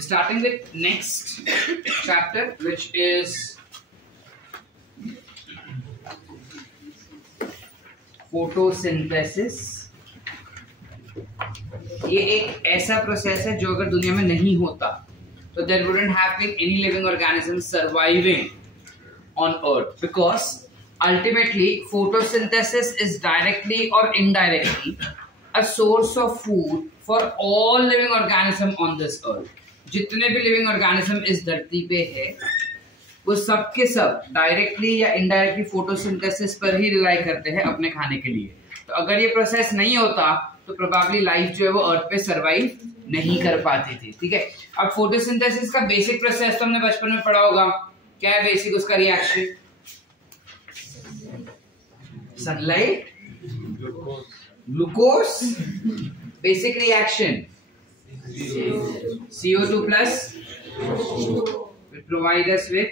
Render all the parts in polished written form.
Starting with next chapter, which is photosynthesis. ये एक ऐसा प्रोसेस है जो अगर दुनिया में नहीं होता तो there wouldn't have been any living organism surviving on Earth, because ultimately photosynthesis is directly or indirectly a source of food for all living organism on this earth. जितने भी लिविंग ऑर्गेनिज्म इस धरती पे है वो सब के सब डायरेक्टली या इनडायरेक्टली फोटोसिंथेसिस पर ही रिलाई करते हैं अपने खाने के लिए. तो अगर ये प्रोसेस नहीं होता तो प्रोबेबली लाइफ जो है वो अर्थ पे सरवाइव नहीं कर पाती थी. ठीक है, अब फोटोसिंथेसिस का बेसिक प्रोसेस तो हमने बचपन में पढ़ा होगा. क्या है बेसिक उसका reaction? Sunlight, glucose, basic reaction CO2 plus will provide us with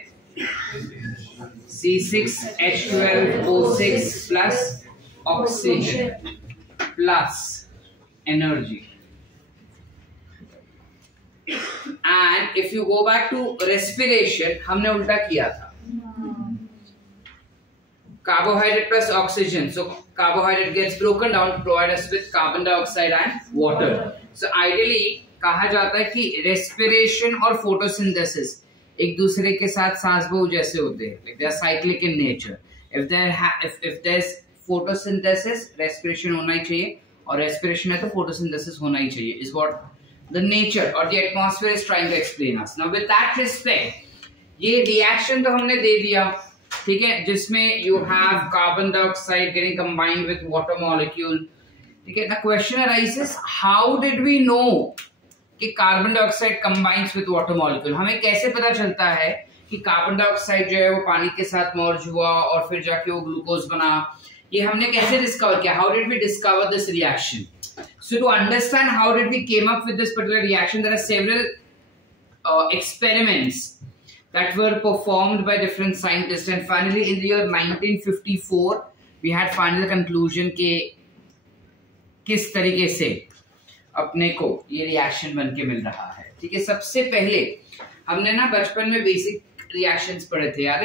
C6H12O6 plus oxygen plus energy. And if you go back to respiration, हमने उल्टा किया था. Carbohydrate plus oxygen. So carbohydrate gets broken down to provide us with carbon dioxide and water. So ideally कहा जाता है कि respiration और photosynthesis एक दूसरे के साथ सांस बहू जैसे होते हैं. Like they are cyclic in nature. If there's photosynthesis, respiration होना ही चाहिए, और respiration है तो photosynthesis होना ही चाहिए. Is what the nature or the atmosphere is trying to explain us. Now with that respect, ये reaction तो हमने दे दिया. ठीक है, जिसमें you have carbon dioxide getting combined with water molecule. ठीक है, the question arises, how did we know कि carbon dioxide combines with water molecule? हमें कैसे पता चलता है कि कार्बन डाइऑक्साइड जो है वो पानी के साथ मर्ज हुआ और फिर जाके वो ग्लूकोज बना? ये हमने कैसे डिस्कवर किया? How did we discover this reaction? So to understand how did we came up with this particular reaction, there are several experiments that were performed by different scientists, and finally in the year 1954 we had final conclusion के किस तरीके से अपने को ये reaction बन के मिल रहा है. ठीक है, सबसे पहले हमने ना बचपन में बेसिक रिएक्शंस पढ़े थे यार,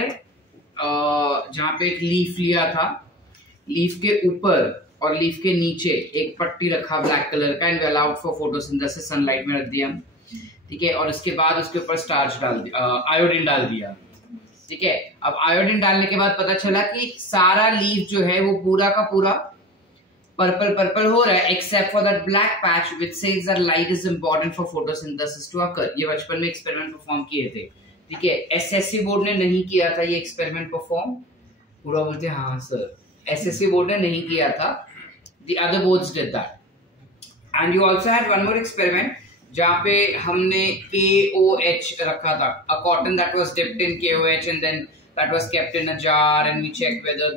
जहाँ पे एक लीफ लिया था, लीफ के ऊपर और लीफ के नीचे एक पट्टी रखा ब्लैक कलर का, and allowed for photosynthesis, sunlight में रख दिया. ठीक है, और उसके बाद उसके ऊपर स्टार्च डाल दिया, आयोडीन डाल दिया. ठीक है, अब आयोडीन डालने के बाद पता चला कि सारा लीफ जो है वो पूरा का पूरा पर्पल हो रहा है, except for that black patch which says that light is important for photosynthesis to occur. ये बचपन में एक्सपेरिमेंट परफॉर्म किए थे. ठीक है, एसएससी बोर्ड ने नहीं किया था ये एक्सपेरिमेंट परफॉर्म. पूरा बोलते हाँ सर, एसएससी बोर्ड ने नहीं किया था, the other boards did that. And you also had one more experiment जहाँ पे हमने KOH रखा था, a cotton that was dipped in KOH and then that was kept in a jar and we check whether the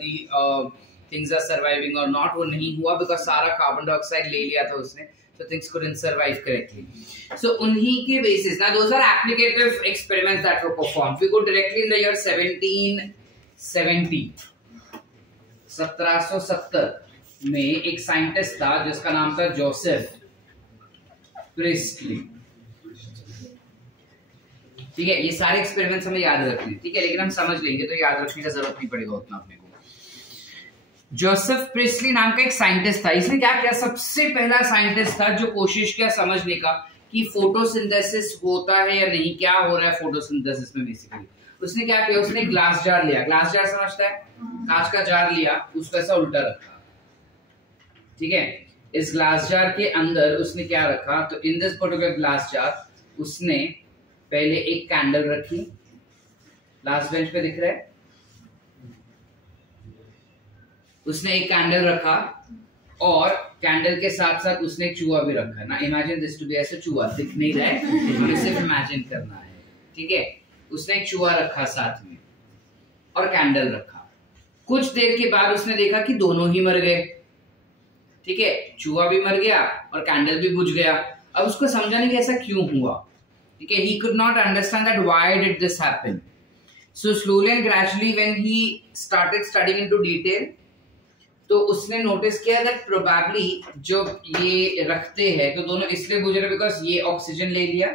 things are surviving or not. वो नहीं हुआ because सारा carbon dioxide ले लिया था उसने, so things couldn't survive correctly. So उन्हीं के basis, now those are applicative experiments that were performed. We go directly in the year 1770. 1770 में एक साइंटिस्ट था जिसका नाम था जोसेफ प्रिस्टली. ठीक है, ये सारे एक्सपेरिमेंट्स हमें याद रखने. ठीक है, लेकिन हम समझ लेंगे तो याद रखने का जरूरत नहीं पड़ेगा उतना अपने को. जोसेफ प्रिस्टली नाम का एक साइंटिस्ट था. इसने क्या किया? सबसे पहला साइंटिस्ट था जो कोशिश किया समझने का कि फोटोसिंथेसिस होता है या नहीं, क्या हो रहा है फोटोसिंथेसिस में. बेसिकली उसने क्या किया, उसने ग्लास जार लिया. ग्लास जार समझता है, कांच का जार लिया, उसको ऐसा उल्टा रखा. ठीक है, इस ग्लास जार के अंदर उसने क्या रखा, तो इन दिस पर्टिकुलर ग्लास जार उसने पहले एक कैंडल रखी. लास्ट बेंच पे दिख रहा है, उसने एक कैंडल रखा और कैंडल के साथ साथ उसने एक चूहा भी रखा ना. इमेजिन दिस टू बी ऐसे चूहा दिख नहीं रहा है, हमें सिर्फ इमेजिन करना है. ठीक है, उसने एक चूहा रखा साथ में और कैंडल रखा. कुछ देर के बाद उसने देखा कि दोनों ही मर गए. ठीक है, चूहा भी मर गया और कैंडल भी बुझ गया. अब उसको समझा नहीं कि ऐसा क्यों हुआ. ठीक है, he could not understand that why did this happen. So slowly and gradually when he started studying into detail, तो उसने नोटिस किया दैट प्रोबेबली जब ये रखते हैं तो दोनों इसलिए बुझ रहे बिकॉज ये ऑक्सीजन ले लिया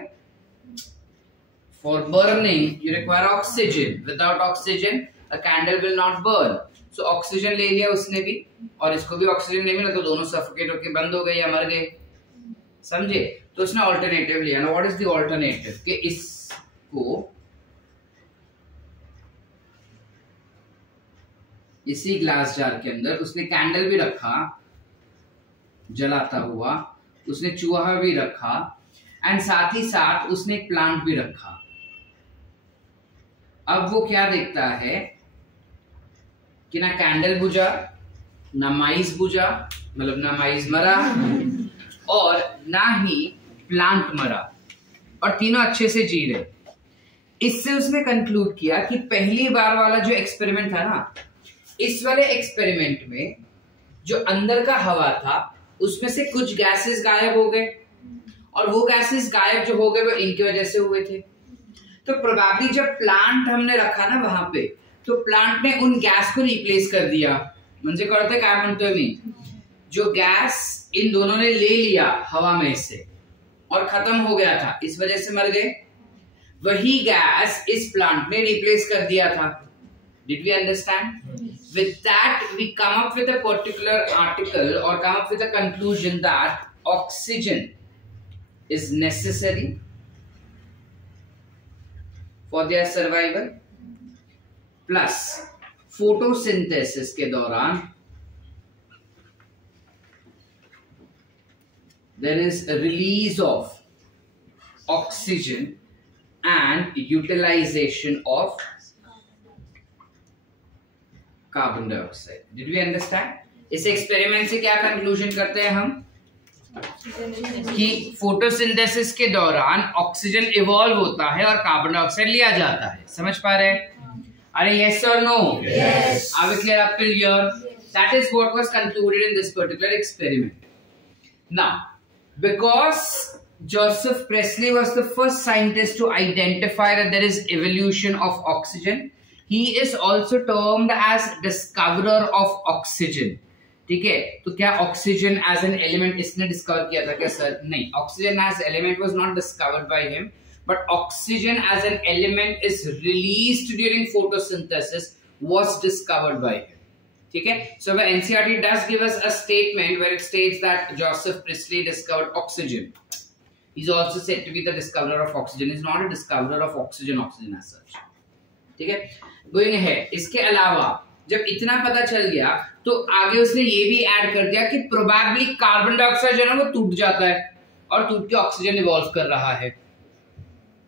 For burning, you require oxygen. Without oxygen, a candle will not burn. So oxygen ले लिया उसने भी, और इसको भी ऑक्सीजन नहीं मिला, तो दोनों सफोकेट होके बंद हो गए या मर गए, समझे? तो उसने ऑल्टरनेटिव लिया ना. What is the alternative? कि इसको इसी ग्लास जार के अंदर उसने कैंडल भी रखा जलाता हुआ, उसने चूहा भी रखा, एंड साथ ही साथ उसने एक प्लांट भी रखा. अब वो क्या देखता है कि ना कैंडल बुझा, ना माइस बुझा, मतलब ना माइस मरा और ना ही प्लांट मरा, और तीनों अच्छे से जी रहे. इससे उसने कंक्लूड किया कि पहली बार वाला जो एक्सपेरिमेंट था ना, इस वाले एक्सपेरिमेंट में जो अंदर का हवा था उसमें से कुछ गैसेस गायब हो गए, और वो गैसेस गायब जो हो गए वो इनकी वजह से हुए थे. तो प्रोबेबली जब प्लांट हमने रखा ना वहां पे, तो प्लांट ने उन गैस को रिप्लेस कर दिया. म्हणजे कळतंय काय म्हणतोय मी? जो गैस इन दोनों ने ले लिया हवा में से और खत्म हो गया था, इस वजह से मर गए, वही गैस इस प्लांट ने रिप्लेस कर दिया था. Did we understand? With that, we come up with a particular article or come up with a conclusion that oxygen is necessary for their survival. Plus, photosynthesis के दौरान there is a release of oxygen and utilization of carbon dioxide. Did we understand? इस experiment से क्या conclusion करते हैं हम? कि photosynthesis के दौरान ऑक्सीजन इवॉल्व होता है और कार्बन डाइऑक्साइड लिया जाता है. समझ पा रहे हैं? अरे यस और no? Yes. Are we clear up till here? That is what was concluded in this particular experiment. Now, because Joseph Priestley was the first scientist to identify that there is evolution of oxygen, he is also termed as discoverer of oxygen. ठीक है? तो क्या oxygen as an element इसने discover किया था क्या sir? नहीं, oxygen as element was not discovered by him, but oxygen as an element is released during photosynthesis was discovered by him. ठीक है? So the NCERT does give us a statement where it states that Joseph Priestley discovered oxygen. He's also said to be the discoverer of oxygen. He's not a discoverer of oxygen as such. ठीक है? Going ahead, इसके अलावा जब इतना पता चल गया तो आगे उसने ये भी ऐड कर दिया कि प्रोबेबली कार्बन डाइऑक्साइड जो है वो टूट जाता है और टूट के ऑक्सीजन इवॉल्व कर रहा है.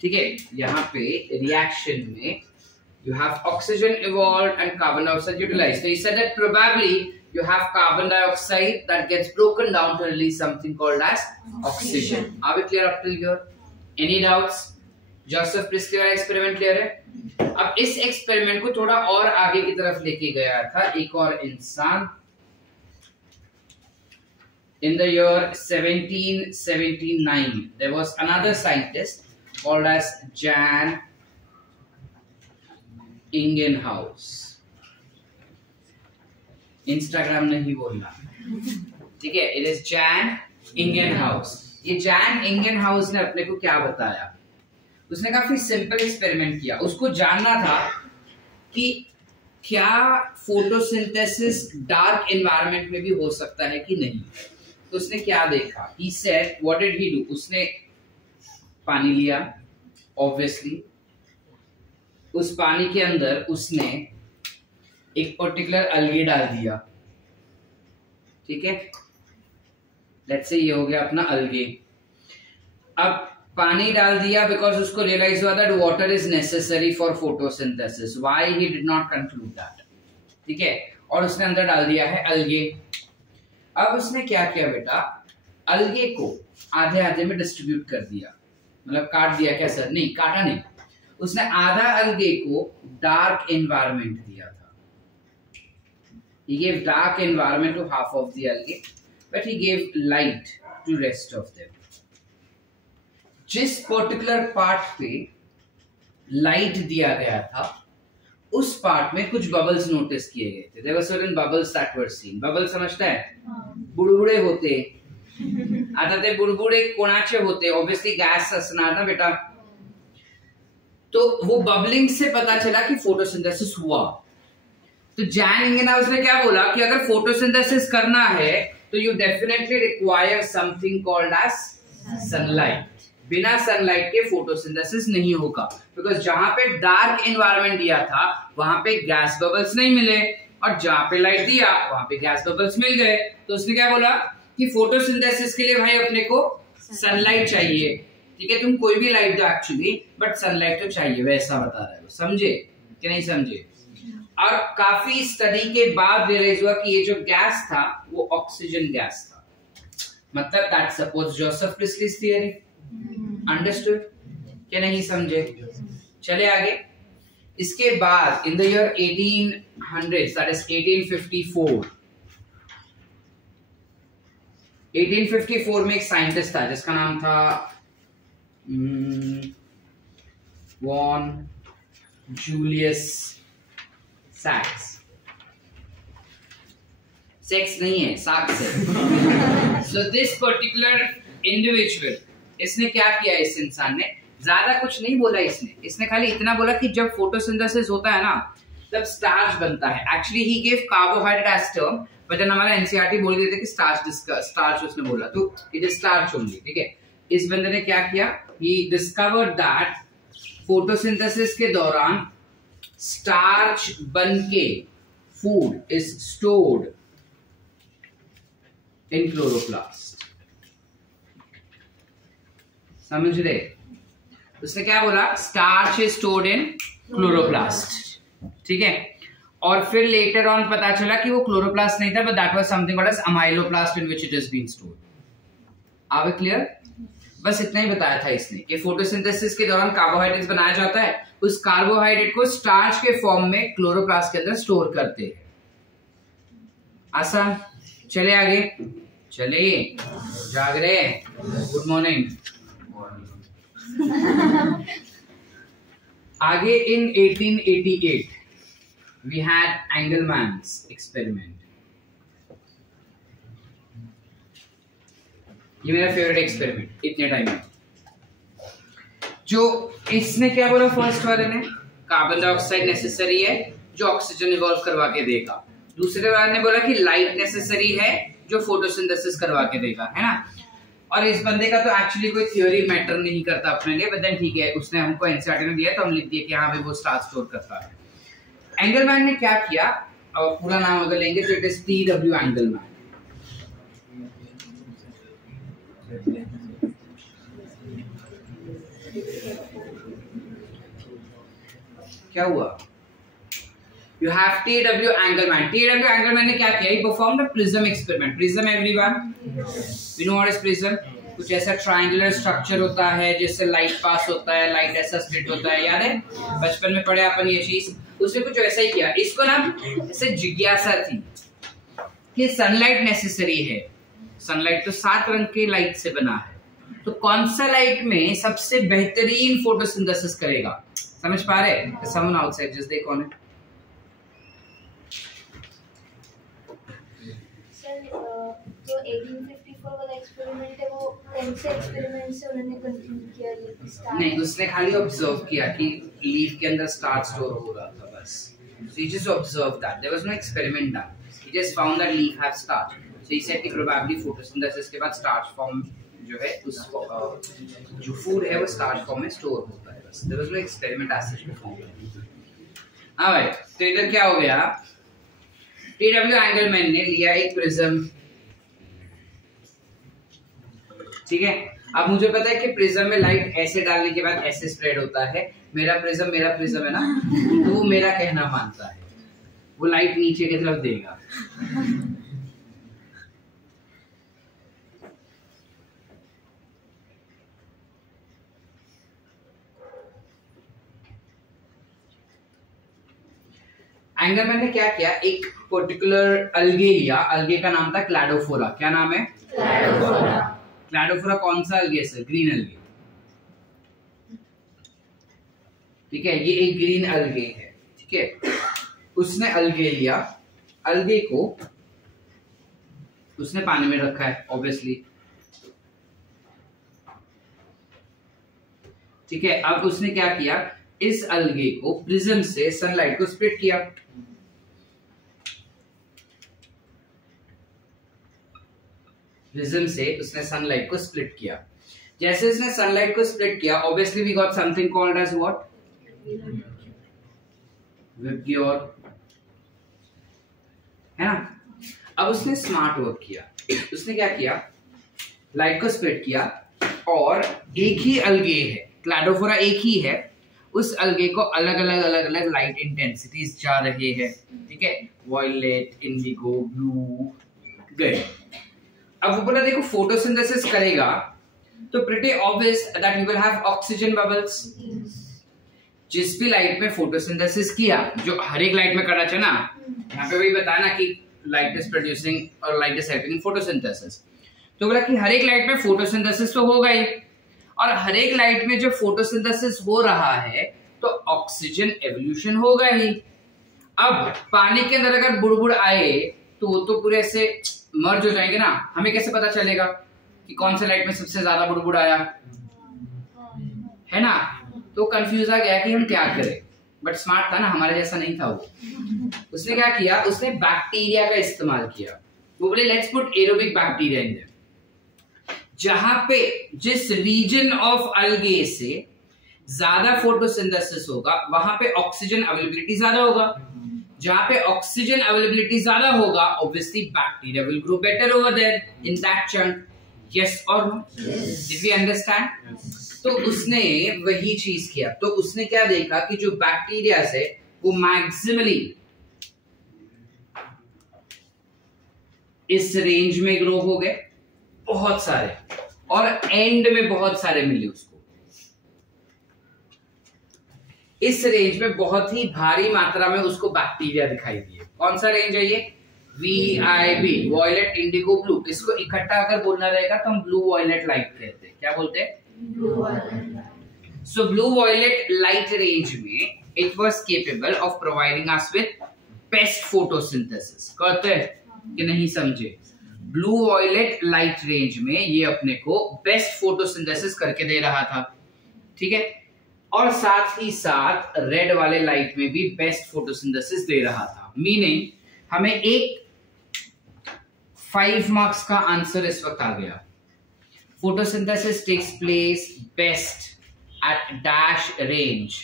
ठीक है? यहाँ पे रिएक्शन में you have oxygen evolved and carbon dioxide utilized. So he said that probably you have carbon dioxide that gets broken down to release something called as oxygen. Are we clear up till here? Any doubts? Joseph priestly वाला experiment clear है? अब इस experiment को थोड़ा और आगे की तरफ लेके गया था एक और इंसान. In the year 1779, there was another scientist called as Jan Ingenhousz. Instagram नहीं बोलना, ठीक है? It is Jan Ingenhousz. ये Jan Ingenhousz ने अपने को क्या बताया? उसने काफी सिंपल एक्सपेरिमेंट किया. उसको जानना था कि क्या फोटोसिंथेसिस डार्क एनवायरनमेंट में भी हो सकता है कि नहीं. तो उसने क्या देखा? He said, what did he do? उसने पानी लिया, obviously. उस पानी के अंदर उसने एक पर्टिकुलर अलगे डाल दिया. ठीक है? लेट्स से ये हो गया अपना अलगे. अब पानी डाल दिया बिकॉज उसको रियलाइज हुआ that water is necessary for photosynthesis. Why he did not conclude that. ठीक है? और उसने अंदर डाल दिया है अलगे. अब उसने क्या किया बेटा? अलगे को आधे आधे में डिस्ट्रीब्यूट कर दिया. मतलब काट दिया क्या सर? नहीं, काटा नहीं. उसने आधा अलगे को डार्क एनवायरनमेंट दिया था. He gave dark environment to half of the algae, but he gave light to rest of them. जिस पर्टिकुलर पार्ट पे लाइट दिया गया था उस पार्ट में कुछ बबल्स नोटिस किए गए थे. There were certain bubbles that were seen. Bubble समझता है? बुडबुडे होते. आता ते बुडबुडे कोणाचे होते? ऑब्वियसली गॅस असणार ना बेटा. तो वो बबलिंग से पता चला कि फोटोसिंथेसिस हुआ। तो जैन इंगेनहाउस ने क्या बोला कि अगर फोटोसिंथेसिस करना है तो you definitely require something called as sunlight. बिना सनलाइट के फोटोसिंथेसिस नहीं होगा, बिकॉज जहां पे डार्क एनवायरनमेंट दिया था वहां पे गैस बबल्स नहीं मिले, और जहां पे लाइट दिया वहां पे गैस बबल्स मिल गए। तो उसने क्या बोला कि फोटोसिंथेसिस के लिए भाई अपने को सनलाइट चाहिए। ठीक है, तुम कोई भी लाइट दो एक्चुअली, बट सनलाइट तो चाहिए, वैसा बता रहा है। समझे कि नहीं समझे? और काफी स्टडी के बाद रियलाइज हुआ कि ये जो गैस था वो ऑक्सीजन गैस था। मतलब that supports Joseph Priestley's theory. Understood क्या नहीं समझे? चले आगे। इसके बाद in the year 1800 that is 1854 में एक साइंटिस्ट था जिसका नाम था वॉन जूलियस सैक्स। सेक्स नहीं है, साक्स है। सो दिस पर्टिकुलर इंडिविजुअल, इसने क्या किया, इस इंसान ने ज्यादा कुछ नहीं बोला। इसने खाली इतना बोला कि जब फोटोसिंथेसिस होता है ना तब स्टार्च बनता है। Actually he give carbohydrate as term, but हमारा एनसीईआरटी बोल देते कि स्टार्च उसने बोला, तो इट इज स्टार्च ओनली। ठीक है, इस बंदे ने क्या किया, ही डिस्कवर्ड दैट फोटोसिंथेसिस के दौरान स्टार्च बन के food is stored in chloroplast. समझ रहे? उसने क्या बोला, starch is stored in chloroplast. ठीक है, और फिर लेटर ऑन पता चला कि वो क्लोरोप्लास्ट नहीं था, but that was something called as amyloplast in which it is been stored. Are we clear? बस इतना ही बताया था इसने कि फोटोसिंथेसिस के दौरान कार्बोहाइड्रेट्स बनाया जाता है, उस कार्बोहाइड्रेट को स्टार्च के फॉर्म में क्लोरोप्लास्ट के अंदर स्टोर करते हैं। आसान। चले आगे, चले जाग रहे। Good morning. आगे इन 1888 we had Engelmann's experiment। ये मेरा फेवरेट एक्सपेरिमेंट इतने टाइम में। जो इसने क्या बोला, फर्स्ट वाले ने कार्बन डाइऑक्साइड नेसेसरी है जो ऑक्सीजन इवॉल्व करवा के देगा। दूसरे वाले ने बोला कि लाइट नेसेसरी है जो फोटोसिंथेसिस करवा के देगा, है ना। और इस बंदे का तो एक्चुअली कोई थ्योरी मैटर नहीं करता अपने लिए, बट देन ठीक है, उसने हमको एनसीईआरटी में दिया तो हम लिख दिए कि हाँ भाई वो स्टार्च स्टोर करता है। एंगलमैन ने क्या किया, और पूरा नाम अगर लेंगे तो इट इज टी.डब्ल्यू. एंगलमैन। क्या हुआ, you have T W. Engelmann. T W. Engelmann ने क्या किया, he performed a prism experiment. Prism everyone we know what is prism. कुछ ऐसा ट्रायंगुलर स्ट्रक्चर होता है जिससे लाइट पास होता है, लाइट ऐसा स्प्लिट होता है, याद है बचपन में पढ़े अपन ये चीज। उसने कुछ ऐसा ही किया। इसको ना ऐसे जिज्ञासा थी कि सनलाइट नेसेसरी है, सनलाइट तो 7 रंग के लाइट से बना है, तो कौन सा लाइट में सबसे बेहतरीन फोटोसिंथेसिस करेगा। समझ पा रहे? समवन आउटसाइड जस्ट दे कौन है। जो 1854 वाला एक्सपेरिमेंट है वो कौन से एक्सपेरिमेंट से उन्होंने कंक्लूड किया? ये नहीं, उसने खाली ऑब्जर्व किया कि लीफ के अंदर स्टार्च स्टोर हो रहा था बस। So he just observed that. There was no experiment done. He just found that leaf have starch. So he said कि probably photosynthesis के बाद starch form जो है उसको जो फूड है वो starch form में स्टोर होता है बस। There was no experiment as such performed. हाँ भाई, तो इधर क्या हो गया, टी.डब्ल्यू. एंगलमैन ने लिया एक प्रिज्म। ठीक है, अब मुझे पता है कि प्रिज्म में लाइट ऐसे डालने के बाद ऐसे स्प्रेड होता है। मेरा प्रिज्म है ना, तो वो मेरा कहना मानता है, वो लाइट नीचे की तरफ देगा। एंगलमैन ने क्या किया, एक पर्टिकुलर अलगे लिया। अलगे का नाम था क्लैडोफोरा। क्या नाम है? क्लैडोफोरा। क्लैडोफोरा कौन सा अलगे है? ग्रीन अलगे। ठीक है, ये एक ग्रीन अलगे है। ठीक है, उसने अलगे लिया, अलगे को उसने पानी में रखा है ऑब्वियसली। ठीक है, अब उसने क्या किया, इस अलगे को प्रिज्म से सनलाइट को स्प्लिट किया। प्रिज्म से उसने सनलाइट को स्प्लिट किया। जैसे उसने सनलाइट को स्प्लिट किया, obviously we got something called as what? VIBGYOR, है ना। अब उसने स्मार्ट वर्क किया। उसने क्या किया? लाइट को स्प्लिट किया और एक ही अलगे है, क्लैडोफोरा एक ही है, उस अलगे को अलग अलग लाइट इंटेंसिटीज जा रहे हैं, ठीक है, वायलेट, इंडिगो, ब्लू, गए। अब वो बोला देखो फोटोसिंथेसिस करेगा तो pretty obvious that you will have oxygen bubbles. जिस भी लाइट में फोटोसिंथेसिस किया, जो हर एक लाइट में करना चाहिए ना, यहाँ पे वही बताया ना कि लाइट इज प्रोड्यूसिंग और light is helping in photosynthesis. तो बोला कि हर एक लाइट में फोटोसिंथेसिस तो होगा ही, और हर एक लाइट में जो फोटोसिंथेसिस हो रहा है तो ऑक्सीजन एवोल्यूशन होगा ही। अब पानी के अंदर अगर बुड़बुड़ आए तो वो तो पूरे ऐसे मर्ज हो जाएंगे ना, हमें कैसे पता चलेगा कि कौन से लाइट में सबसे ज्यादा बुड़बुड़ आया, है ना। तो कंफ्यूज आ गया कि हम क्या करें, बट स्मार्ट था ना, हमारे जैसा नहीं था वो। उसने क्या किया? उसने बैक्टीरिया का इस्तेमाल किया। वो बोले let's put aerobic bacteria in their. जहां पे जिस रीजन ऑफ अलगे से ज्यादा फोटोसिंथेसिस होगा वहां पे ऑक्सीजन अवेलेबिलिटी ज्यादा होगा। जहां पे ऑक्सीजन अवेलेबिलिटी ज्यादा होगा obviously bacteria will grow better over there in that chunk. Yes और नो? Did we understand? तो उसने वही चीज किया। तो उसने क्या देखा कि जो बैक्टीरिया है वो मैक्सिमली इस रेंज में ग्रो हो गए, बहुत सारे, और एंड में बहुत सारे मिले उसको। इस रेंज में बहुत ही भारी मात्रा में उसको बैक्टीरिया दिखाई दिए। कौन सा रेंज है ये? VIB, violet, indigo, blue. इसको इकट्ठा अगर बोलना रहेगा तो हम ब्लू वॉयलेट लाइट कहते हैं। क्या बोलते हैं? So blue violet light range में it was capable of providing us with best photosynthesis. कहते हैं कि नहीं समझे? ब्लू वॉयलेट लाइट रेंज में ये अपने को बेस्ट फोटोसिंथेसिस करके दे रहा था, ठीक है, और साथ ही साथ रेड वाले लाइट में भी बेस्ट फोटोसिंथेसिस दे रहा था। मीनिंग हमें एक 5 मार्क्स का आंसर इस वक्त आ गया। Photosynthesis takes place best at dash range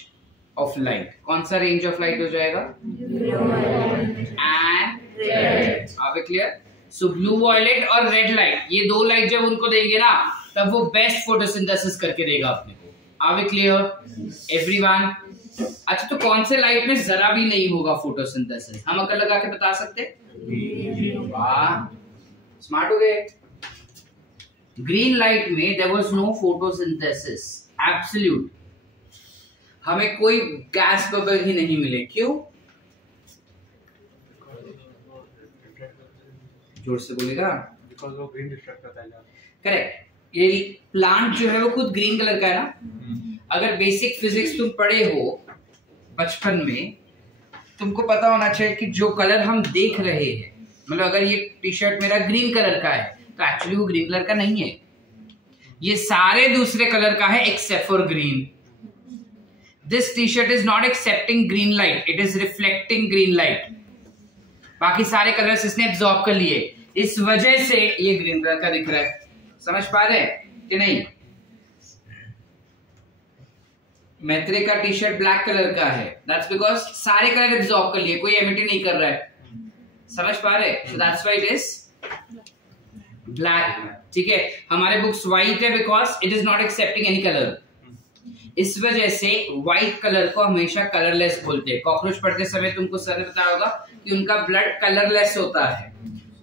of light. कौन सा रेंज ऑफ लाइट हो जाएगा? And red. Are we clear? So blue violet और रेड लाइट, ये दो लाइट जब उनको देंगे ना तब वो बेस्ट फोटोसिंथेसिस करके देगा अपने को। Are we clear everyone? अच्छा, तो कौन से लाइट में जरा भी नहीं होगा फोटोसिंथेसिस? हम अकल लगा के बता सकते? वाह, स्मार्ट हो गए। ग्रीन लाइट में there was no photosynthesis, absolute. हमें कोई गैस बबल ही नहीं मिले। क्यों? जोर से बोलेगा। बिकॉज़ वो ग्रीन रिफ्लेक्ट करता है। करेक्ट। ये प्लांट जो है वो खुद ग्रीन कलर का है ना। अगर बेसिक फिजिक्स तुम पढ़े हो बचपन में, तुमको पता होना चाहिए कि जो कलर हम देख रहे हैं, मतलब अगर ये टी शर्ट मेरा ग्रीन कलर का है तो एक्चुअली वो ग्रीन कलर का नहीं है, ये सारे दूसरे कलर का है except for green. This T shirt is not accepting green light, it is reflecting green light. बाकी सारे कलर्स इसने एब्जॉर्ब कर लिए, इस वजह से ये ग्रीन कलर का दिख रहा है। समझ पा रहे हैं कि नहीं? मैत्रे का टी शर्ट ब्लैक कलर का है, दैट्स बिकॉज सारे कलर एब्जॉर्ब कर लिए, कोई एमिट नहीं कर रहा है। समझ पा रहे? So that's why it is black. ठीक है, हमारे बुक्स व्हाइट है because it is not accepting any colour. इस वजह से व्हाइट कलर को हमेशा कलरलेस बोलते हैं। कॉकरोच पढ़ते समय तुमको सर ने बताया होगा कि उनका ब्लड कलरलेस होता है।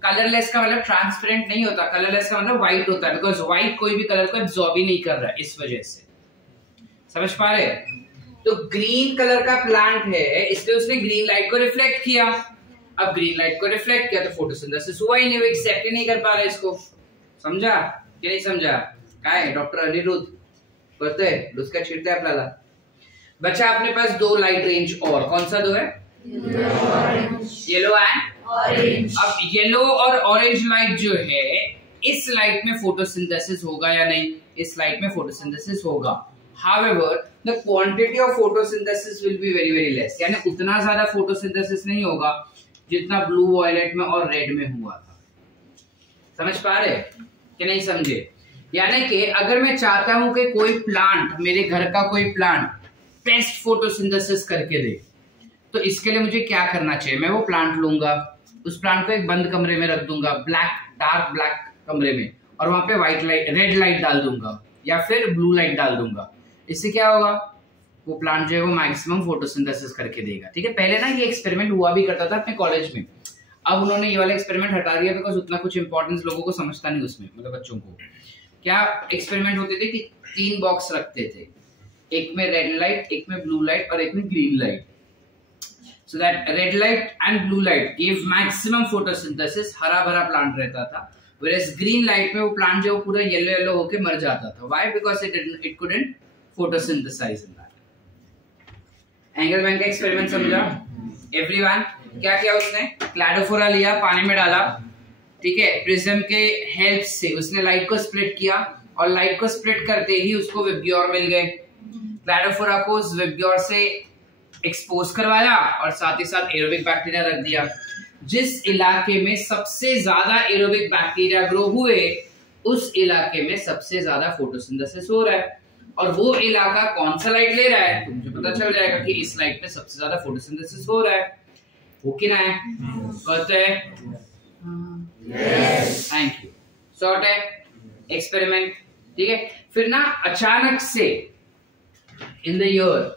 कलरलेस का मतलब ट्रांसपेरेंट नहीं होता, कलरलेस का मतलब व्हाइट होता है, बिकॉज व्हाइट कोई भी कलर को एब्जॉर्ब ही नहीं कर रहा है, इस वजह से। समझ पा रहे? तो ग्रीन कलर का प्लांट है, इसलिए उसने ग्रीन लाइट को रिफ्लेक्ट किया। अब ग्रीन लाइट को रिफ्लेक्ट किया तो फोटोसिंथेसिस हुआ ही नहीं, वो एक्सेप्ट ही नहीं कर पा रहा इसको। समझा कि नहीं समझा? काय डॉक्टर अनिरुद्ध करते उसका छिड़ता है आपल्याला। बच्चा अपने पास दो लाइट रेंज और, कौन सा दो है? Yellow and orange. अब येलो और ऑरेंज लाइट जो है, इस लाइट में फोटोसिंथेसिस होगा या नहीं? इस लाइट में फोटोसिंथेसिस होगा। However, the quantity of photosynthesis will be very very less. यानी उतना ज्यादा photosynthesis नहीं होगा जितना ब्लू वायलेट में और रेड में हुआ था। समझ पा रहे कि नहीं समझे? यानी कि अगर मैं चाहता हूं कि कोई प्लांट, मेरे घर का कोई प्लांट बेस्ट फोटोसिंथेसिस करके दे, तो इसके लिए मुझे क्या करना चाहिए? मैं वो प्लांट लूंगा, उस प्लांट को एक बंद कमरे में रख दूंगा, डार्क ब्लैक कमरे में, और वहां पे व्हाइट लाइट, रेड लाइट डाल दूंगा या फिर ब्लू लाइट डाल दूंगा। इससे क्या होगा? वो प्लांट जो है वो मैक्सिमम फोटोसिंथेसिस करके देगा। ठीक है, पहले ना ये एक्सपेरिमेंट हुआ भी करता था अपने कॉलेज में, अब उन्होंने ये वाला एक्सपेरिमेंट हटा दिया बिकॉज उतना कुछ इंपॉर्टेंस लोगों को समझता नहीं उसमें, मतलब बच्चों को। क्या एक्सपेरिमेंट होते थे कि 3 बॉक्स रखते थे, एक में रेड लाइट, एक में ब्लू लाइट और एक में green light. So that red light and blue light give maximum photosynthesis, हरा भरा प्लांट रहता था, whereas ग्रीन लाइट में वो प्लांट जो पूरा येलो येलो होके मर जाता था। Why? Because it couldn't photosynthesize in that. Engelmann का एक्सपेरिमेंट समझा एवरीवन? क्या किया उसने? क्लैडोफोरा लिया, पानी में डाला, ठीक है, प्रिज्म के हेल्प से उसने लाइट को स्प्लिट किया और लाइट को स्प्लिट करते ही उसको विब्ग्योर मिल गए। क्लैडोफोरा को उस विब्ग्योर से एक्सपोज करवाया और साथ ही साथ एरोबिक बैक्टीरिया रख दिया। जिस इलाके में सबसे ज्यादा एरोबिक बैक्टीरिया ग्रो हुए उस इलाके में सबसे ज्यादा फोटोसिंथेसिस हो रहा है, और वो इलाका कौन सा लाइट ले रहा है तो मुझे पता चल जाएगा कि इस लाइट में सबसे ज्यादा फोटोसिंथेसिस हो रहा है। वो किना है? कहते हैं थैंक यू। शॉर्ट है एक्सपेरिमेंट, ठीक है। फिर ना अचानक से इन द ईयर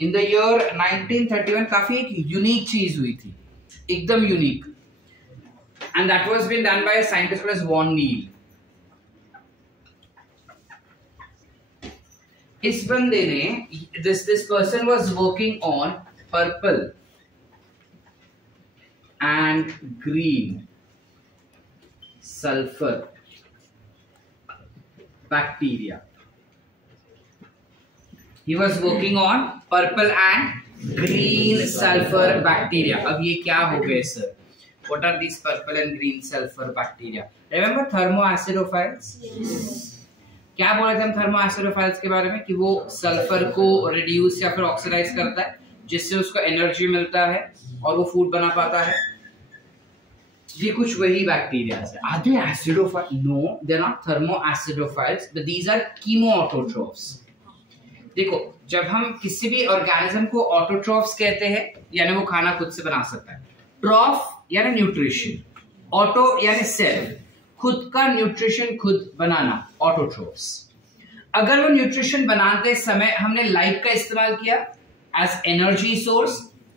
1931 काफी एक यूनिक चीज हुई थी, एकदम unique, and that was been done by a scientist called van Niel. इस बंदे ने this person was working on purple and green sulphur bacteria. He was working on purple and green sulfur bacteria. अब ये क्या हो गए sir? What are these purple and green sulfur bacteria? Remember thermoacidophiles? क्या बोले थे हम थर्मोएसिडोफाइल्स के बारे में? कि वो सल्फर को रिड्यूस या फिर ऑक्सीडाइज करता है जिससे उसको एनर्जी मिलता है और वो फूड बना पाता है। ये कुछ वही बैक्टीरिया है। Are they acidophile? No, they're not thermoacidophiles, but these are chemoautotrophs. देखो, जब हम किसी भी ऑर्गेनिज्म को ऑटोट्रॉफ्स कहते हैं, यानी वो खाना खुद से बना सकता है। ट्रॉफ यानी न्यूट्रिशन, ऑटो यानी सेल्फ, खुद का न्यूट्रिशन खुद बनाना, ऑटोट्रॉफ्स। अगर वो न्यूट्रिशन बनाते समय हमने लाइट का इस्तेमाल किया as energy source,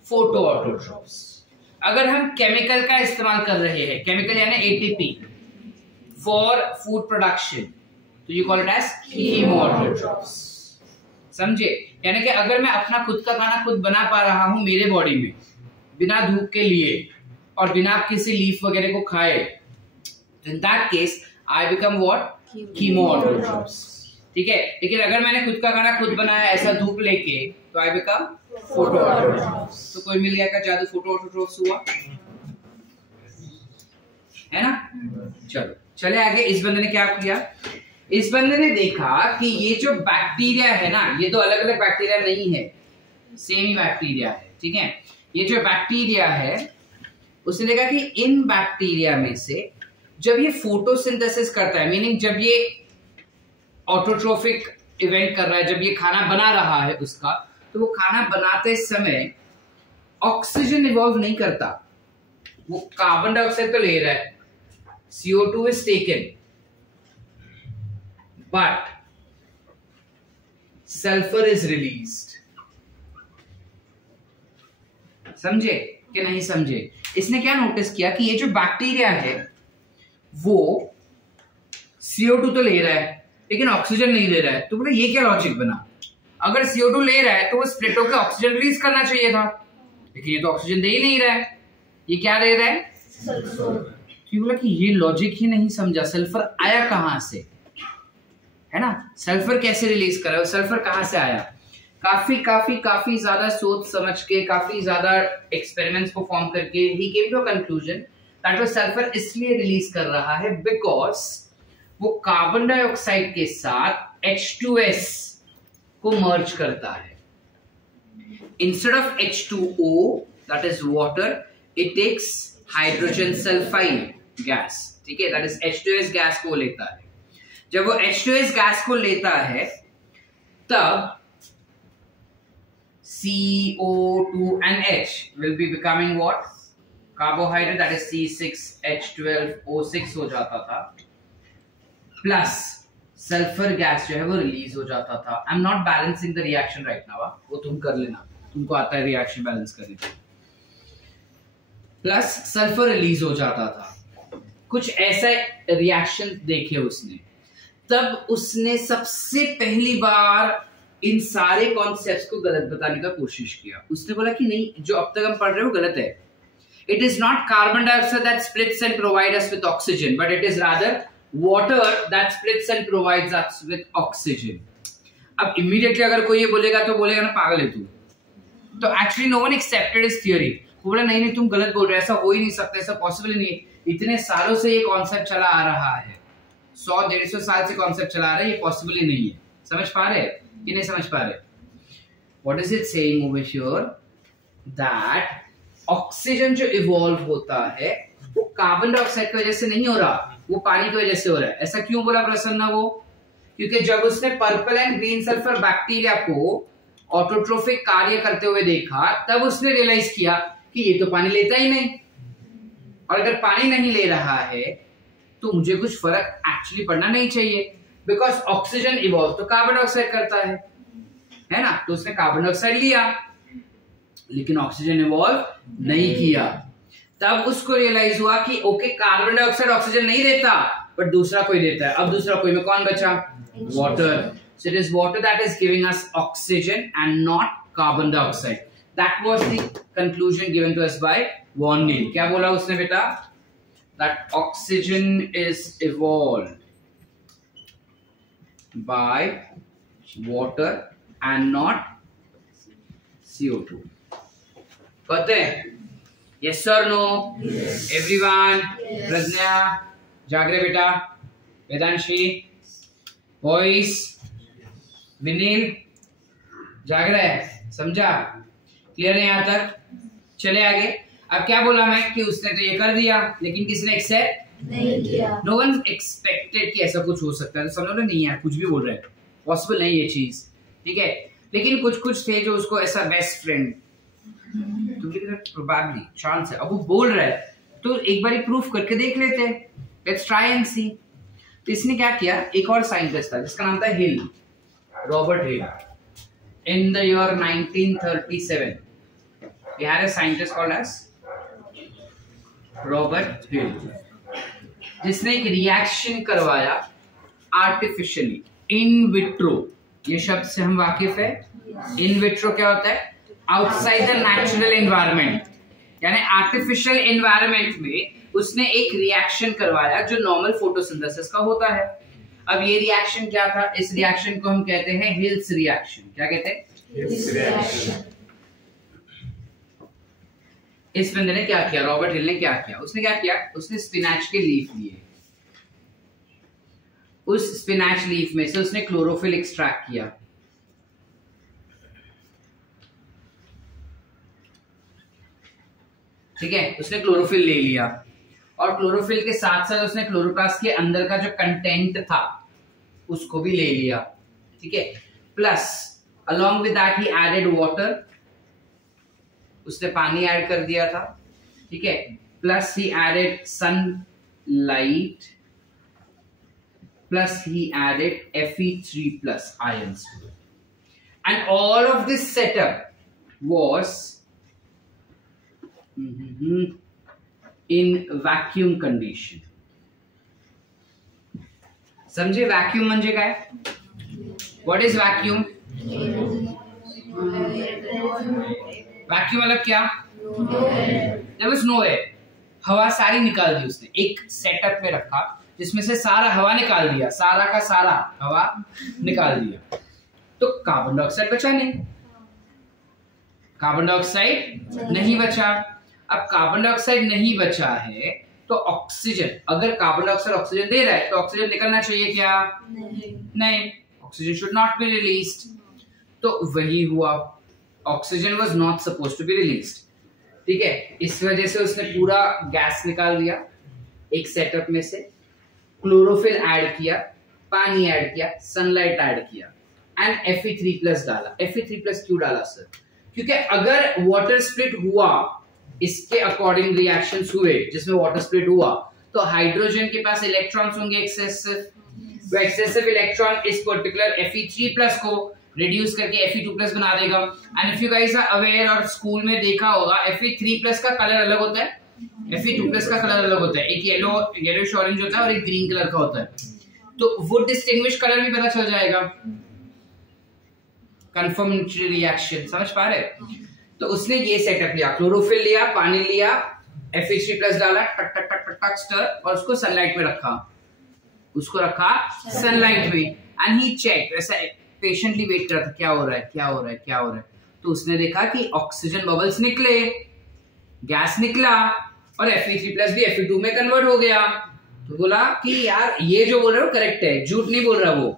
photoautotrophs. अगर हम केमिकल का इस्तेमाल कर रहे हैं, केमिकल यानी एटीपी फॉर फूड प्रोडक्शन, तो यू कॉल इट एज कीमोऑटोट्रॉफ्स। समझे? यानी कि अगर मैं अपना खुद का खाना खुद बना पा रहा हूं मेरे बॉडी में बिना धूप के लिए और बिना किसी लीफ वगैरह को खाए, in that case I become what? Chemoautotrophs. ठीक है, लेकिन अगर मैंने खुद का खाना खुद बनाया ऐसा धूप लेके, तो आई बिकम फोटोऑटोट्रॉफ्स। तो कोई मिल गया का जादू, फोटोऑटोट्रॉफ्स हुआ है ना। चलो चले आगे। इस बंदे ने क्या किया? इस बंदे ने देखा कि ये जो बैक्टीरिया है ना, ये तो अलग अलग बैक्टीरिया नहीं है, सेम ही बैक्टीरिया है, ठीक है। ये जो बैक्टीरिया है उसने देखा कि इन बैक्टीरिया में से जब ये फोटोसिंथेसिस करता है, मीनिंग जब ये ऑटोट्रोफिक इवेंट कर रहा है, जब ये खाना बना रहा है उसका, तो वो खाना बनाते समय ऑक्सीजन इवॉल्व नहीं करता, वो कार्बन डाइऑक्साइड तो ले रहा है, CO2 is taken, but sulfur is released. समझे कि नहीं समझे? इसने क्या नोटिस किया कि ये जो बैक्टीरिया है वो CO2 तो ले रहा है लेकिन ऑक्सीजन नहीं ले रहा है। तो बोले ये क्या लॉजिक बना? अगर CO2 ले रहा है तो वो स्प्लिट होकर ऑक्सीजन रिलीज करना चाहिए था, लेकिन ये तो ऑक्सीजन दे ही नहीं रहा है, ये क्या दे रहा है? सल्फर। तो बोला कि ये लॉजिक ही नहीं समझा, सल्फर आया कहां से, है ना। सल्फर कैसे रिलीज कर रहा है, सल्फर कहां से आया? काफी ज्यादा सोच समझ के, काफी ज्यादा एक्सपेरिमेंट्स परफॉर्म करके ही came to a conclusion that वो सल्फर इसलिए रिलीज कर रहा है बिकॉज वो कार्बन डाइऑक्साइड के साथ H2S को मर्ज करता है. Instead of H2O, that is water, it takes hydrogen sulfide gas. ठीक है, that is H2S गैस को लेता है. जब वो H2S गैस को लेता है तब CO2 and H will be becoming what? Carbohydrate, that is C6H12O6 हो जाता था, प्लस सल्फर गैस जो है वो रिलीज हो जाता था. I am not balancing the reaction right now, वो तुम कर लेना, तुमको आता है रिएक्शन बैलेंस करने. प्लस सल्फर रिलीज हो जाता था. कुछ ऐसा रिएक्शन देखे उसने, तब उसने सबसे पहली बार इन सारे कॉन्सेप्ट्स को गलत बताने का कोशिश किया. उसने बोला कि नहीं, जो अब तक हम पढ़ रहे हो गलत है. It is not carbon dioxide that splits and provide us with oxygen, but it is rather water that splits and provides us with oxygen. अब immediately अगर कोई ये बोलेगा तो बोलेगा ना पागल है तू. तो actually no one accepted his theory. वो बोला नहीं नहीं तुम गलत बोल रहे हो, ऐसा हो ही नहीं सकता, ऐसा पॉसिबल नहीं. इतने सालों से ये कॉन्सेप्ट चला आ रहा है, 100-150 साल से कॉन्सेप्ट चला आ रहा है, ये पॉसिबल ही नहीं है. समझ पा रहे कि नहीं समझ पा रहे? What is it saying over here? That oxygen जो इवॉल्व होता है वो कार्बन डाइऑक्साइड की वजह से नहीं हो रहा, वो पानी की वजह से हो रहा है. ऐसा क्यों बोला प्रसन्ना? वो क्योंकि जब उसने purple and green sulphur bacteria को ऑटोट्रोफिक कार्य करते हुए देखा, तब उसने रियलाइज किया कि ये तो पानी लेता ही नहीं, और अगर पानी नहीं ले रहा है तो मुझे कुछ फर्क एक्चुअली पड़ना नहीं चाहिए, बिकॉज ऑक्सीजन इवॉल्व तो कार्बन डाइऑक्साइड करता है ना. तो उसने कार्बन डाइऑक्साइड लिया लेकिन ऑक्सीजन इवॉल्व नहीं किया. तब उसको रियलाइज हुआ कि ओके कार्बन डाइऑक्साइड ऑक्सीजन नहीं देता, बट दूसरा कोई देता है. अब दूसरा कोई में कौन बचा? Water. So it is water that is giving us oxygen and not carbon dioxide. That was the conclusion given to us by van Niel. क्या बोला उसने बेटा? That oxygen is evolved by water and not CO2. कहते हैं yes or no? Yes. Everyone? Yes. प्रज्ञा जागरे बेटा, Vedanshi, boys, विनील जाग रहा है, समझा? क्लियर है यहाँ तक? चले आगे. अब क्या बोला मैं कि उसने तो ये कर दिया लेकिन किसने एक्सेप्ट नहीं किया. नो वन एक्सपेक्टेड कि ऐसा कुछ हो सकता है. तो समझ लो नहीं यार, कुछ भी बोल रहे हैं, पॉसिबल नहीं ये चीज. ठीक है, लेकिन कुछ कुछ थे जो उसको ऐसा बेस्ट फ्रेंड प्रोबेबली चांस है. अब वो बोल रहा है तो एक बार प्रूफ करके देख लेते हैं. लेट्स ट्राई एंड सी. तो इसने क्या किया, एक और साइंटिस्ट था जिसका नाम था Hill, Robert Hill. In the year 1937 we had a scientist called as Robert Hill, जिसने एक रिएक्शन करवाया आर्टिफिशियली इन विट्रो. ये शब्द से हम वाकिफ है. इन विट्रो क्या होता है? आउटसाइड द नेचुरल एनवायरनमेंट, यानी आर्टिफिशियल एनवायरनमेंट में उसने एक रिएक्शन करवाया जो नॉर्मल फोटोसिंथेसिस का होता है. अब ये रिएक्शन क्या था? इस रिएक्शन को हम कहते हैं हिल्स रिएक्शन. क्या कहते हैं? Hills reaction. इस बंदे ने क्या किया, रॉबर्ट हिल ने क्या किया? उसने क्या किया, उसने स्पिनाच के लीफ लिए, उस स्पिनाच लीफ में से उसने क्लोरोफिल एक्सट्रैक्ट किया. ठीक है, उसने क्लोरोफिल ले लिया और क्लोरोफिल के साथ साथ उसने क्लोरोप्लास्ट के अंदर का जो कंटेंट था उसको भी ले लिया. ठीक है, plus along with that he added water, उसने पानी ऐड कर दिया था. ठीक है, plus he added sunlight, plus he added Fe3+ ions, and all of this setup was in vacuum condition. समझे वैक्यूम म्हणजे काय? What is vacuum? वैक्यूम मतलब क्या? There was no air. हवा सारी निकाल दी उसने, एक सेटअप में रखा जिसमें से सारा हवा निकाल दिया, सारा का सारा हवा निकाल दिया. तो कार्बन डाइऑक्साइड बचा नहीं, कार्बन डाइऑक्साइड नहीं बचा. अब कार्बन डाइऑक्साइड नहीं बचा है तो ऑक्सीजन, अगर कार्बन डाइऑक्साइड ऑक्सीजन दे रहा है तो ऑक्सीजन निकलना चाहिए क्या? नहीं, oxygen should not be released. तो वही हुआ, oxygen was not supposed to be released. ठीक है, इस वजह से उसने पूरा गैस निकाल दिया एक सेटअप में से, क्लोरोफिल ऐड किया, पानी ऐड किया, सनलाइट ऐड किया एंड Fe3+ डाला। Fe3+ क्यों डाला सर? क्योंकि अगर वाटर स्प्लिट हुआ, इसके अकॉर्डिंग रिएक्शंस हुए जिसमें वाटर स्प्लिट हुआ, तो हाइड्रोजन के पास इलेक्ट्रॉन्स होंगे एक्सेसिव, वो एक्सेसिव इलेक्ट्रॉन इस पर्टिकुलर Fe3+ को रिड्यूस करके Fe2+ बना देगा। And if you guys are aware और स्कूल में देखा होगा, Fe3+ का कलर अलग होता है, Fe2+ का कलर अलग होता है, एक येलोइश ऑरेंज होता है और एक ग्रीन कलर का होता है। तो वो डिस्टिंग्विश कलर भी पता चल जाएगा, कंफर्मेटरी रिएक्शन, समझ पा रहे? तो उसने ये सेटअप लिया, क्लोरोफिल लिया, पानी लिया, Fe3+ डाला, टक टक टक टक टक स्टर, और उसको सनलाइट में रखा, उसको रखा सनलाइट में, एंड ही चेक, ऐसा पेशेंटली वेट कर रहा था, क्या हो रहा है, क्या हो रहा है, क्या हो रहा है। तो उसने देखा कि ऑक्सीजन बबल्स निकले, गैस निकला, और Fe3+ भी Fe2 में कन्वर्ट हो गया। तो बोला कि यार ये जो बोल रहे हो करेक्ट है, झूठ नहीं बोल रहा वो,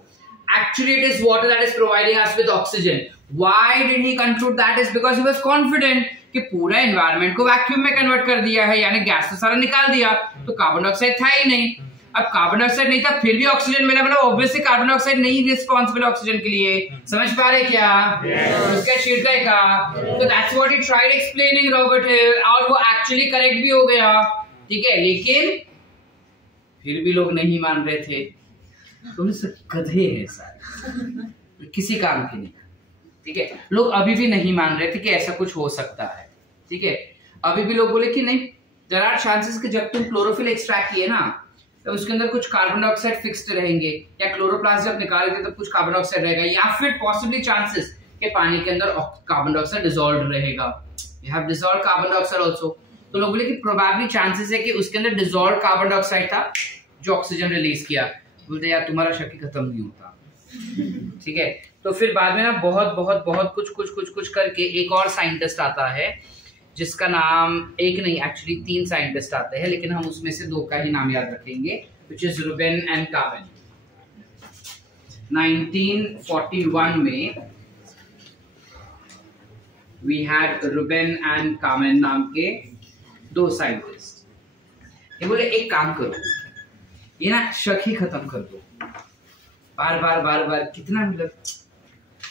actually it is water that is providing us with oxygen. Why did he conclude that? Is because he was confident कि पूरा एनवायरनमेंट को वैक्यूम में कन्वर्ट कर दिया है, यानी गैस तो सारा निकाल दिया, तो कार्बन डाइऑक्साइड था ही नहीं। अब कार्बन डाइऑक्साइड नहीं था फिर भी ऑक्सीजन मिला, मतलब ऑब्वियसली कार्बन डाइऑक्साइड नहीं रिस्पॉन्सिबल ऑक्सीजन के लिए, समझ पा रहे क्या? उसका छिड़का का, तो that's what he tried explaining Robert हिल, और वो एक्चुअली करेक्ट भी हो गया। ठीक है, लेकिन फिर भी लोग नहीं मान रहे थे, तो गधे हैं सारे, किसी काम के नहीं। ठीक है, लोग अभी भी नहीं मान रहे थे कि ऐसा कुछ हो सकता है। ठीक है, अभी भी लोग बोले कि नहीं, देयर आर चांसेस कि जब तुम क्लोरोफिल एक्सट्रैक्ट किए ना, तो उसके अंदर कुछ कार्बन डाइऑक्साइड फिक्स्ड रहेंगे, या क्लोरोप्लास्ट जब निकाले थे तब कुछ कार्बन डाइऑक्साइड रहेगा, या फिर पॉसिबली चांसेस कि पानी के अंदर कार्बन डाइऑक्साइड डिसॉल्व रहेगा, we have dissolve carbon dioxide also. तो लोग बोले कि प्रोबेबली चांसेस है कि उसके अंदर डिसॉल्व कार्बन डाइऑक्साइड था जो ऑक्सीजन रिलीज किया। बोलते यार तुम्हारा शक ही खत्म नहीं होता। ठीक है, तो फिर बाद में ना बहुत कुछ करके एक और साइंटिस्ट आता है, जिसका नाम, एक नहीं एक्चुअली 3 साइंटिस्ट आते हैं, लेकिन हम उसमें से 2 का ही नाम याद रखेंगे, व्हिच इज रूबेन एंड कामेन। 1941 में वी हैड रूबेन एंड कामेन नाम के 2 साइंटिस्ट। ये बोले एक काम करो, ये ना शक ही खत्म कर दो, बार बार कितना, मतलब